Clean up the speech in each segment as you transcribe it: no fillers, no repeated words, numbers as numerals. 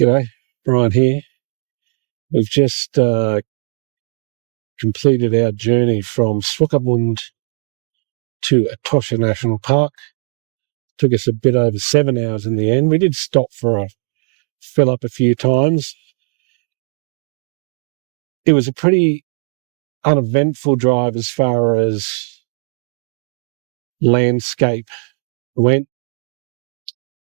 G'day, Brian here. We've just completed our journey from Swakopmund to Etosha National Park. Took us a bit over 7 hours in the end. We did stop for a fill up a few times. It was a pretty uneventful drive as far as landscape went.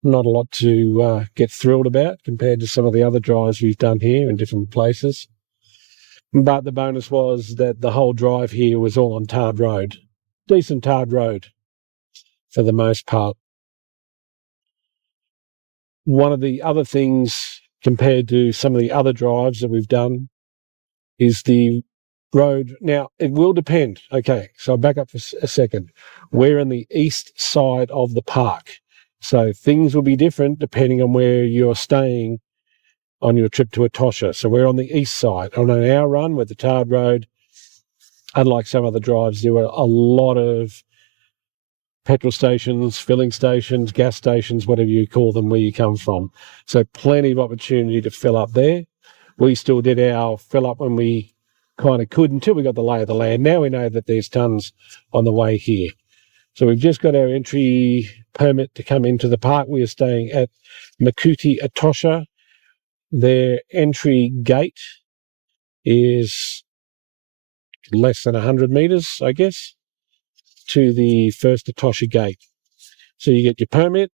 Not a lot to get thrilled about compared to some of the other drives we've done here in different places. But the bonus was that the whole drive here was all on tarred road. Decent tarred road for the most part. One of the other things compared to some of the other drives that we've done is the road. Now, it will depend. Okay, so I'll back up for a second. We're on the east side of the park. So things will be different depending on where you're staying on your trip to Etosha. So we're on the east side. On our run with the tarred road, unlike some other drives, there were a lot of petrol stations, filling stations, gas stations, whatever you call them, where you come from. So plenty of opportunity to fill up there. We still did our fill up when we kind of could until we got the lay of the land. Now we know that there's tons on the way here. So we've just got our entry permit to come into the park. We are staying at Makuti Etosha. Their entry gate is less than 100 metres, I guess, to the first Etosha gate. So you get your permit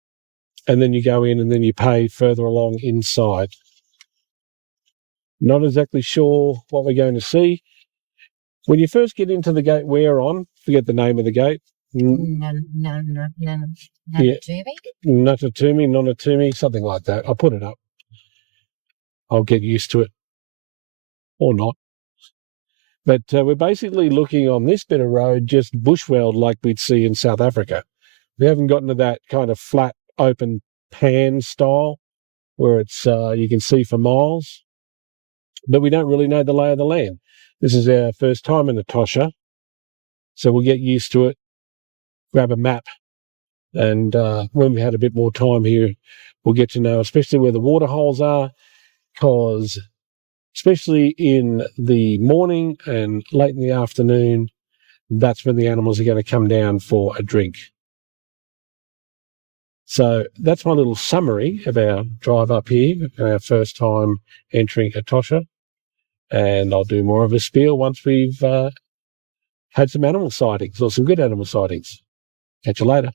and then you go in and then you pay further along inside. Not exactly sure what we're going to see. When you first get into the gate we're on, forget the name of the gate. Nonatumi, something like that. I'll put it up. I'll get used to it. Or not. But we're basically looking on this bit of road just bushveld like we'd see in South Africa. We haven't gotten to that kind of flat, open pan style where it's you can see for miles. But we don't really know the lay of the land. This is our first time in Etosha, so we'll get used to it, grab a map, and when we had a bit more time here, we'll get to know, especially where the water holes are, because especially in the morning and late in the afternoon, that's when the animals are going to come down for a drink. So that's my little summary of our drive up here, our first time entering Etosha. And I'll do more of a spiel once we've had some animal sightings, or some good animal sightings. Catch you later.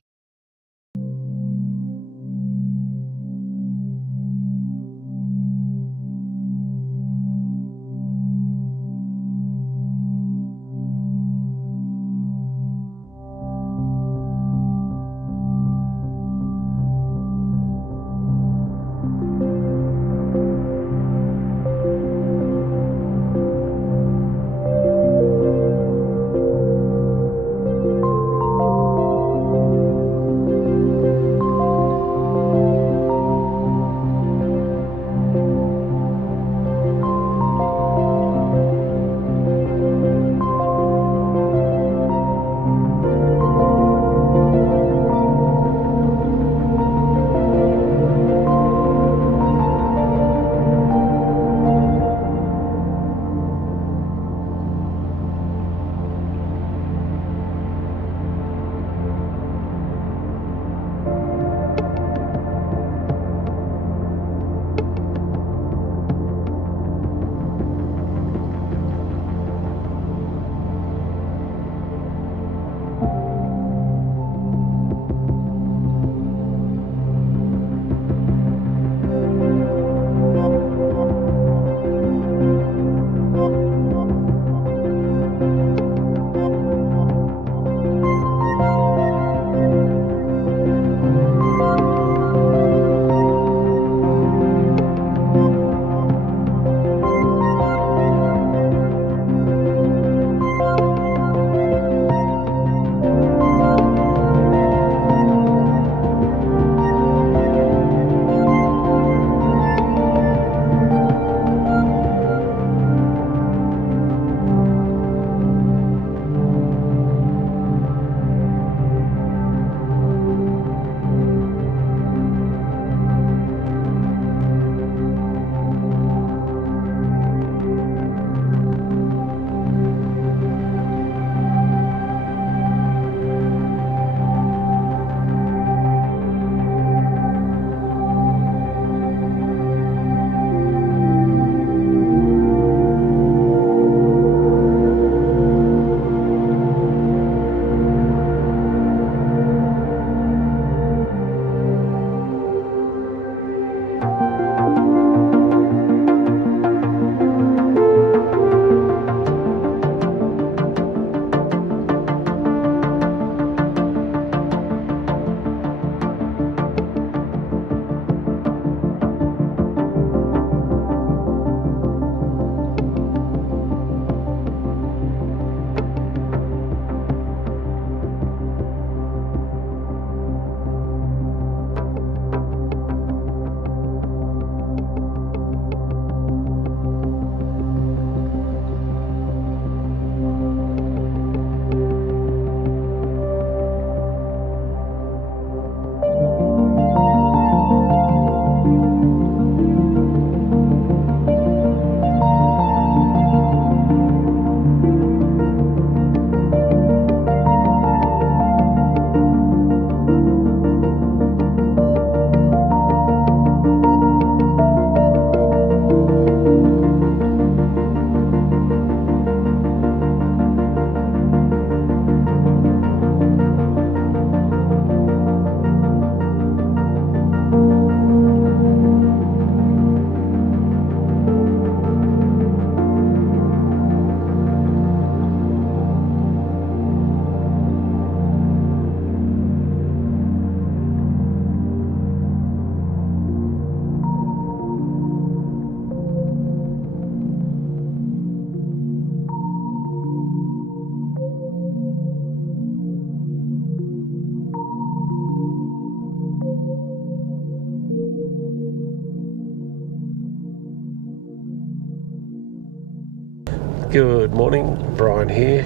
Good morning, Brian here.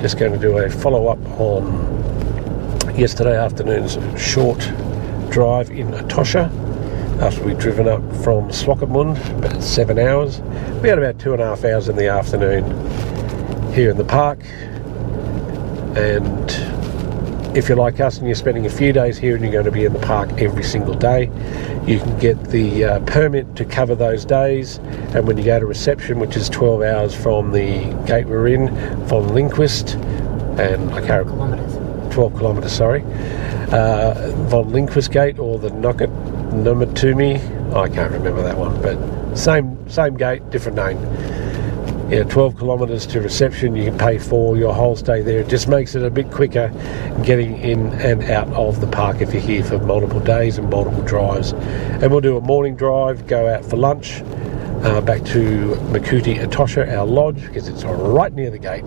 Just going to do a follow-up on yesterday afternoon's short drive in Etosha after we'd driven up from Swakopmund, about 7 hours. We had about 2.5 hours in the afternoon here in the park, and if you're like us and you're spending a few days here and you're going to be in the park every single day, you can get the permit to cover those days, and when you go to reception, which is 12 hours from the gate we're in, von Lindquist, and I can't 12 kilometres, sorry, von Lindquist gate, or the Numatumi, I can't remember that one, but same gate, different name. Yeah, 12 kilometres to reception. You can pay for your whole stay there. It just makes it a bit quicker getting in and out of the park if you're here for multiple days and multiple drives. And we'll do a morning drive, go out for lunch, back to Makuti Etosha, our lodge, because it's right near the gate,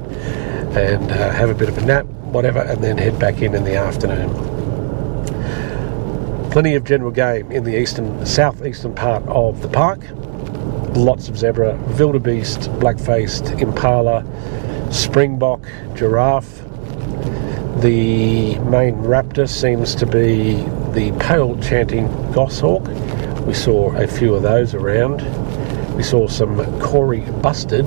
and have a bit of a nap, whatever, and then head back in the afternoon. Plenty of general game in the southeastern part of the park. Lots of zebra, wildebeest, black-faced impala, springbok, giraffe. The main raptor seems to be the pale chanting goshawk. We saw a few of those around. We saw some busted,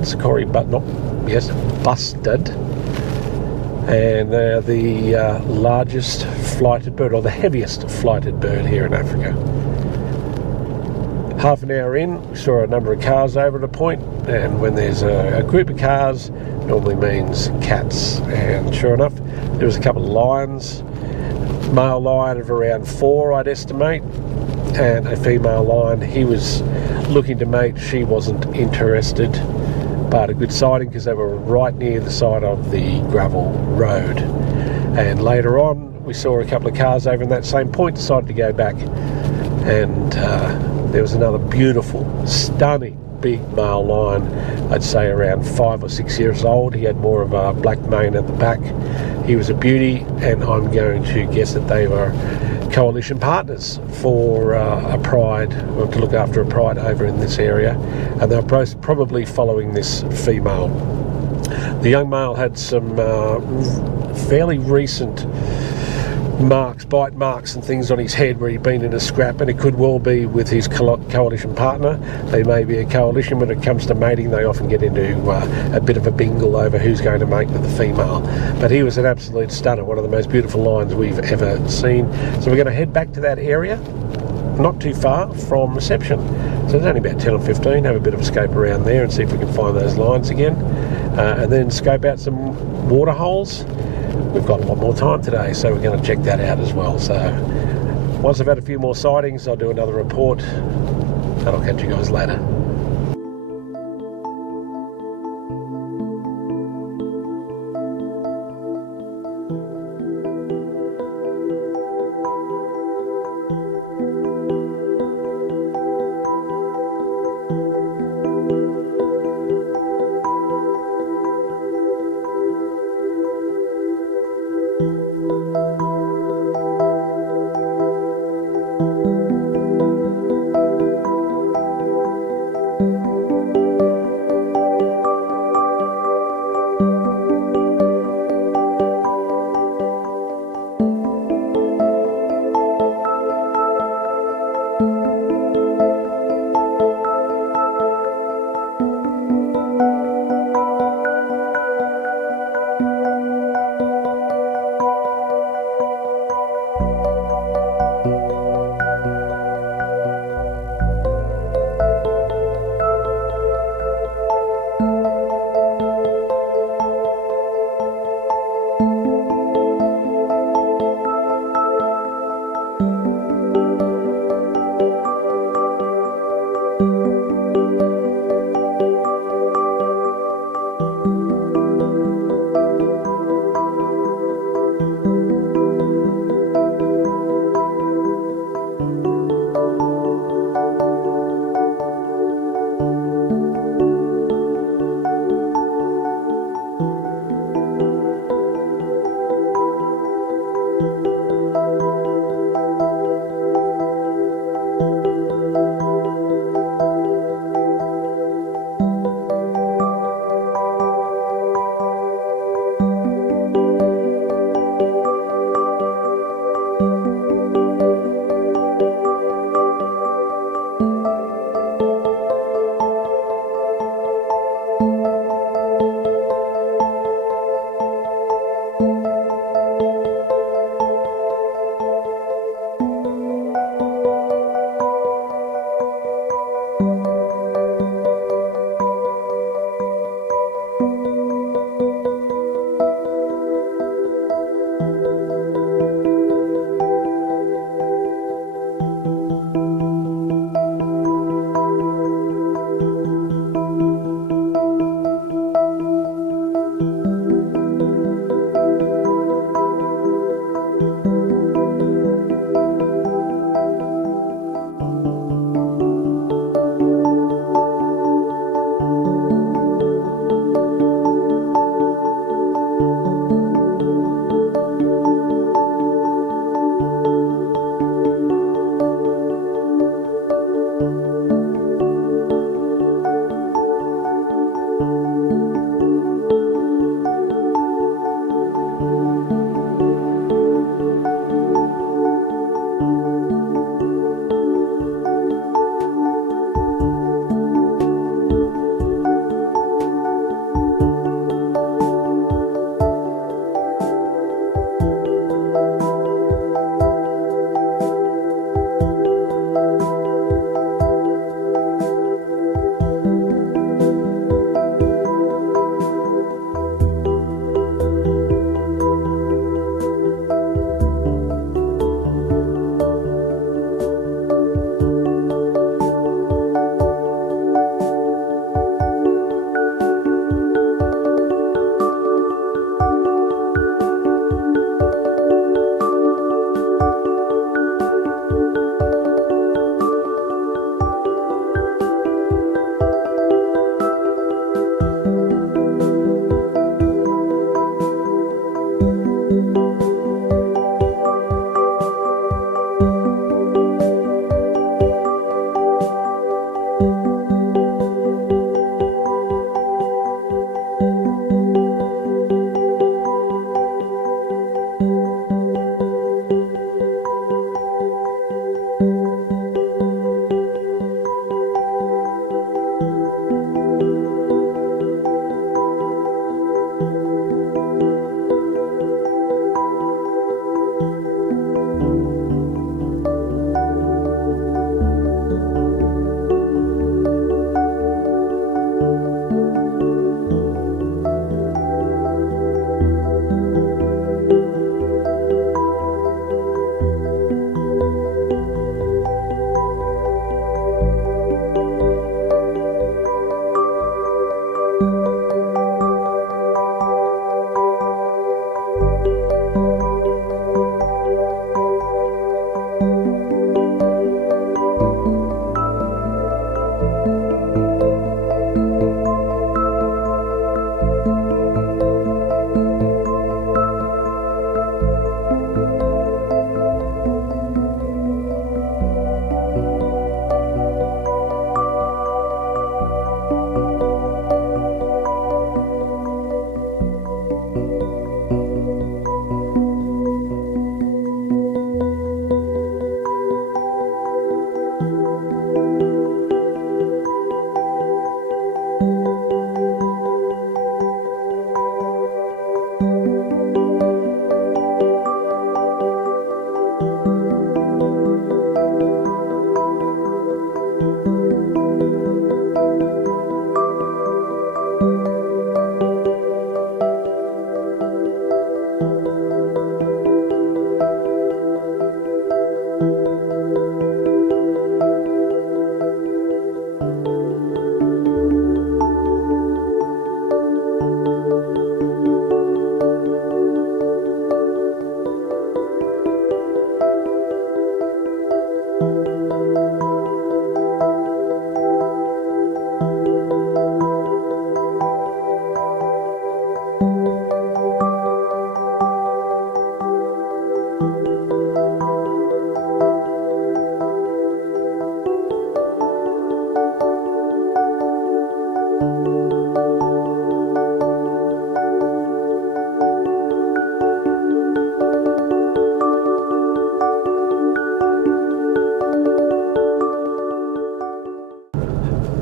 and they're the largest flighted bird, or the heaviest flighted bird here in Africa. Half an hour in, we saw a number of cars over at a point, and when there's a group of cars, normally means cats. And sure enough, there was a couple of lions, male lion of around 4, I'd estimate, and a female lion. He was looking to mate, she wasn't interested, but a good sighting because they were right near the side of the gravel road. And later on, we saw a couple of cars over in that same point, decided to go back, and there was another beautiful, stunning, big male lion, I'd say around 5 or 6 years old. He had more of a black mane at the back. He was a beauty, and I'm going to guess that they were coalition partners for a pride, or to look after a pride over in this area, and they're both probably following this female. The young male had some fairly recent bite marks and things on his head where he'd been in a scrap, and it could well be with his coalition partner. They may be a coalition. When it comes to mating, they often get into a bit of a bingle over who's going to mate with the female. But he was an absolute stunner, one of the most beautiful lions we've ever seen. So we're going to head back to that area, not too far from reception. So it's only about 10 or 15, have a bit of a scope around there and see if we can find those lions again. And then scope out some water holes. We've got a lot more time today, so we're going to check that out as well. So once I've had a few more sightings, I'll do another report, and I'll catch you guys later.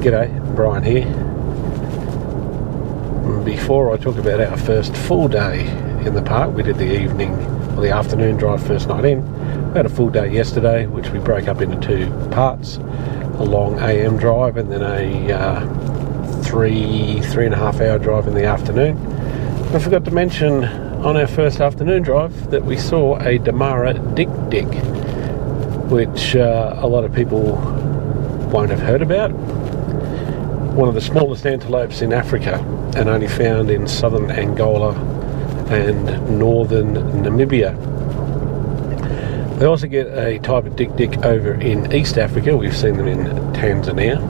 G'day, Brian here. Before I talk about our first full day in the park, we did the evening or the afternoon drive first night in. We had a full day yesterday, which we broke up into two parts, a long AM drive and then a three and a half hour drive in the afternoon. I forgot to mention on our first afternoon drive that we saw a Damara dik-dik, which a lot of people won't have heard about. One of the smallest antelopes in Africa and only found in southern Angola and northern Namibia. They also get a type of dik-dik over in East Africa. We've seen them in Tanzania.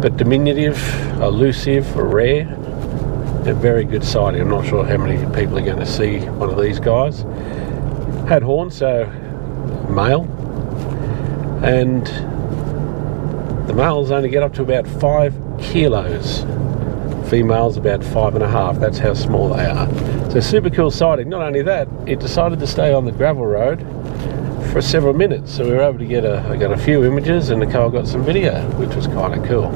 But diminutive, elusive, rare, and very good sighting. I'm not sure how many people are going to see one of these guys. Had horns, so male, and the males only get up to about 5 kilos. Females about 5.5. That's how small they are. So super cool sighting. Not only that, it decided to stay on the gravel road for several minutes, so we were able to get I got a few images and Nicole got some video, which was kind of cool.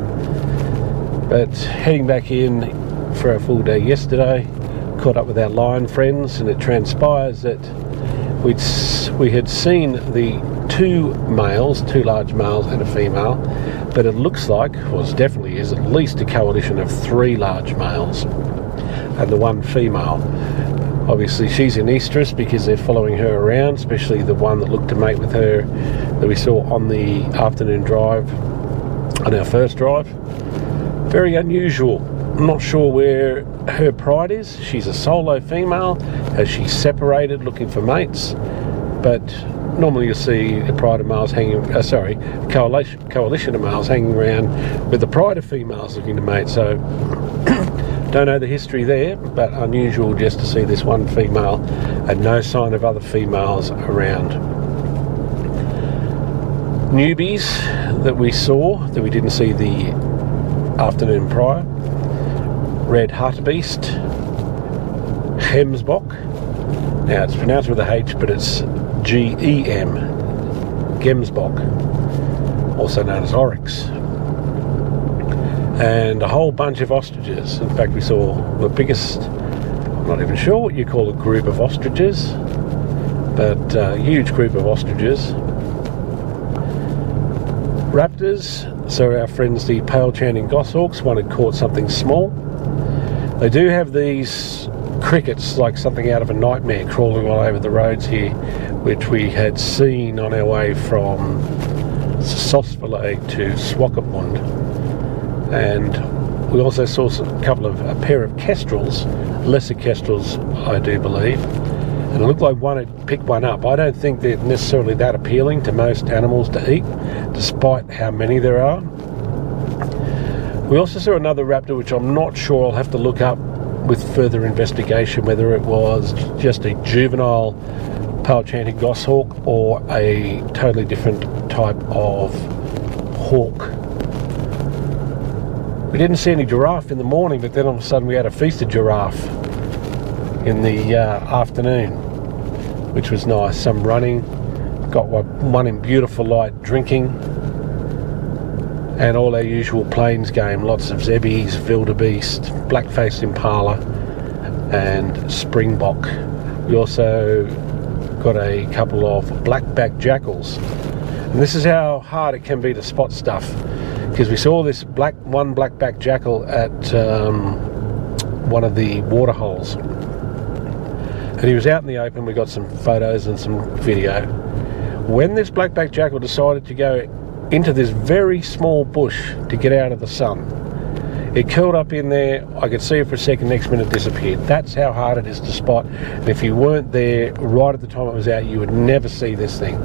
But heading back in for a full day yesterday, caught up with our lion friends, and it transpires that we had seen the two large males and a female, but it looks like, or it definitely is, at least a coalition of 3 large males and the 1 female. Obviously she's in estrus because they're following her around, especially the one that looked to mate with her that we saw on the afternoon drive, on our first drive. Very unusual. I'm not sure where her pride is. She's a solo female, as she's separated looking for mates, but normally you'll see a pride of males hanging, coalition of males hanging around with the pride of females looking to mate. So don't know the history there, but unusual just to see this one female and no sign of other females around. Newbies that we saw that we didn't see the afternoon prior: red hartebeest, Gemsbok. Now it's pronounced with a H, but it's G-E-M, Gemsbok, also known as oryx. And a whole bunch of ostriches. In fact, we saw the biggest, I'm not even sure what you call a group of ostriches, but a huge group of ostriches. Raptors, so our friends the pale chanting goshawks, one had caught something small. They do have these crickets, like something out of a nightmare, crawling all over the roads here, which we had seen on our way from Sosvalley to Swakopmund. And we also saw a pair of kestrels, lesser kestrels I do believe, and it looked like one had picked one up. I don't think they're necessarily that appealing to most animals to eat, despite how many there are. We also saw another raptor, which I'm not sure, I'll have to look up with further investigation whether it was just a juvenile pale-chanted goshawk or a totally different type of hawk. We didn't see any giraffe in the morning, but then all of a sudden we had a feasted giraffe in the afternoon, which was nice. Some running, got one in beautiful light drinking, and all our usual plains game, lots of zebbies, wildebeest, black-faced impala and springbok. We also got a couple of blackback jackals, and this is how hard it can be to spot stuff, because we saw this one blackback jackal at one of the water holes, and he was out in the open. We got some photos and some video. When this blackback jackal decided to go into this very small bush to get out of the sun, it curled up in there. I could see it for a second, next minute disappeared. That's how hard it is to spot, and if you weren't there right at the time it was out, you would never see this thing.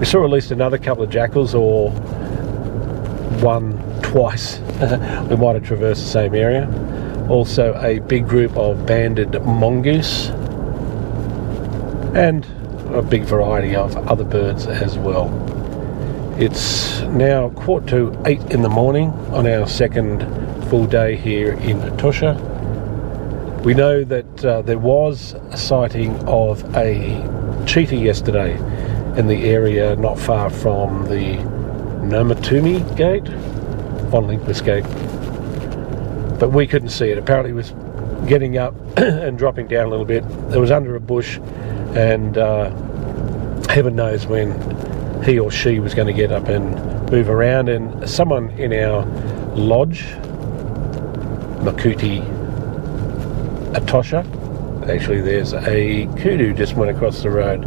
We saw at least another couple of jackals, or one twice. We might have traversed the same area. Also a big group of banded mongoose and a big variety of other birds as well. It's now 7:45 in the morning on our second full day here in Etosha. We know that there was a sighting of a cheetah yesterday in the area not far from the Nomatumi gate, if spotting escape. But we couldn't see it. Apparently it was getting up and dropping down a little bit. It was under a bush, and heaven knows when he or she was going to get up and move around. And someone in our lodge, Makuti Etosha, actually there's a kudu just went across the road,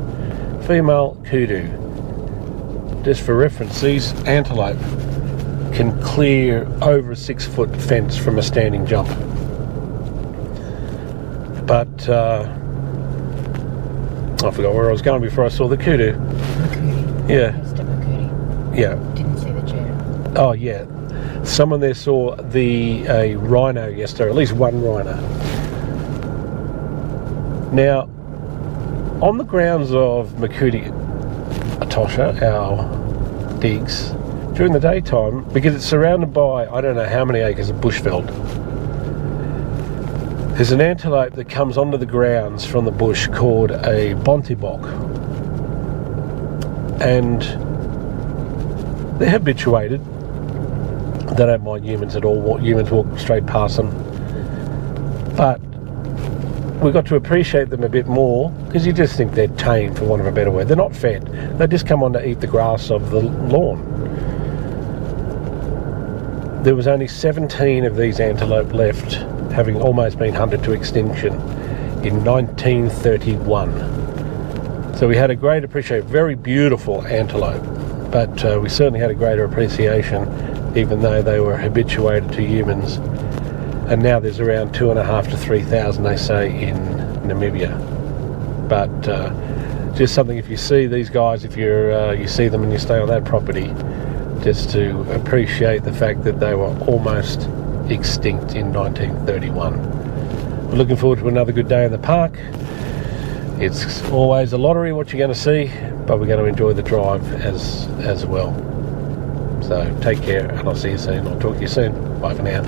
female kudu. Just for reference, these antelope can clear over a 6-foot fence from a standing jump. But I forgot where I was going before I saw the kudu. Makuti. Yeah. Yeah. Didn't see the chair. Oh yeah. Someone there saw a rhino yesterday, at least one rhino. Now, on the grounds of Makuti Etosha, our digs, during the daytime, because it's surrounded by I don't know how many acres of bushveld, there's an antelope that comes onto the grounds from the bush called a bontebok, and they're habituated. They don't mind humans at all. Humans walk straight past them, but we've got to appreciate them a bit more, because you just think they're tame, for want of a better word. They're not fed. They just come on to eat the grass of the lawn. There was only 17 of these antelope left, having almost been hunted to extinction in 1931. So we had a great appreciation. Very beautiful antelope, but we certainly had a greater appreciation, even though they were habituated to humans. And now there's around 2,500 to 3,000, they say, in Namibia. But just something, if you see these guys, if you see them and you stay on that property, just to appreciate the fact that they were almost extinct in 1931. We're looking forward to another good day in the park. It's always a lottery what you're going to see, but we're going to enjoy the drive as well. So take care, and I'll see you soon. I'll talk to you soon. Bye for now.